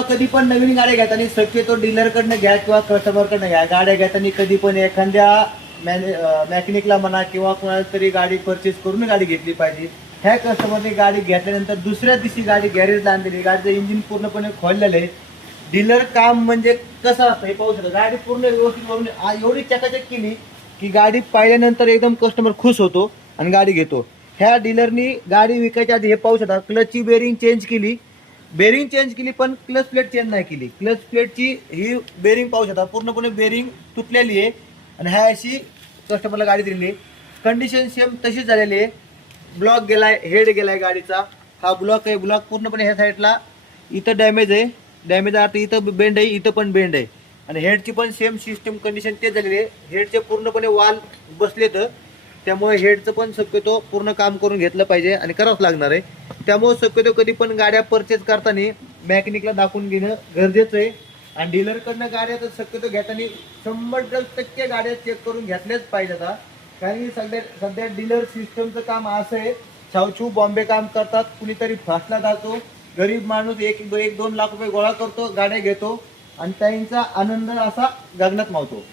कधी पण नवीन गाड्या घेताना शक्यतो डीलरकडनं घ्या किंवा कस्टमरकडनं घ्या. गाड्या घेताना कधी पण एखाद्या मॅकॅनिकला म्हणा किंवा कोणाला तरी गाडी परचेस करून गाडी घेतली पाहिजे. ह्या कस्टमरने गाडी घेतल्यानंतर दुसऱ्या दिवशी गाडी गॅरेजला आणलेली, गाडीचं इंजिन पूर्णपणे खोललेलं आहे. डीलर काम म्हणजे कसं असतं हे पाहू शकतो. गाडी पूर्ण व्यवस्थित करून एवढी चकाचक केली की गाडी पाहिल्यानंतर एकदम कस्टमर खुश होतो आणि गाडी घेतो. ह्या डीलरनी गाडी विकायच्या आधी हे पाहू शकता, क्लचची बेरिंग चेंज केली, पण क्लच प्लेट चेंज नाही केली. क्लच प्लेटची ही बेरिंग पाहू शकता, पूर्णपणे बेरिंग तुटलेली आहे आणि ह्या अशी कस्टमरला गाडी दिलेली आहे. कंडिशन सेम तशीच झालेली आहे. ब्लॉक गेलाय, हेड गेलाय गाडीचा, हा ब्लॉक आहे. ब्लॉक पूर्णपणे ह्या साईडला इथं डॅमेज आहे, डॅमेज अर्थ इथं बेंड आहे, इथं पण बेंड आहे आणि हेडची पण सेम सिस्टम कंडिशन तेच झालेली आहे. हेडचे पूर्णपणे वाल बसलेत, त्यामुळे हेडचं पण शक्यतो पूर्ण काम करून घेतलं पाहिजे आणि करावंच लागणार आहे. त्यामुळे शक्यतो कधी पण गाड्या परचेस करताना मॅकॅनिकला दाखवून घेणं गरजेचं आहे. आणि डीलरकडनं गाड्या तर शक्यतो घेताना 100% गाड्या चेक करून घेतल्याच पाहिजे. कारण की सध्या डीलर सिस्टमचं काम असं आहे, छावछू बॉम्बे काम करतात. कुणीतरी फासला जातो, गरीब माणूस 1-2 लाख रुपये गोळा करतो, गाड्या घेतो आणि त्यांचा आनंद असा गगनात मावतो.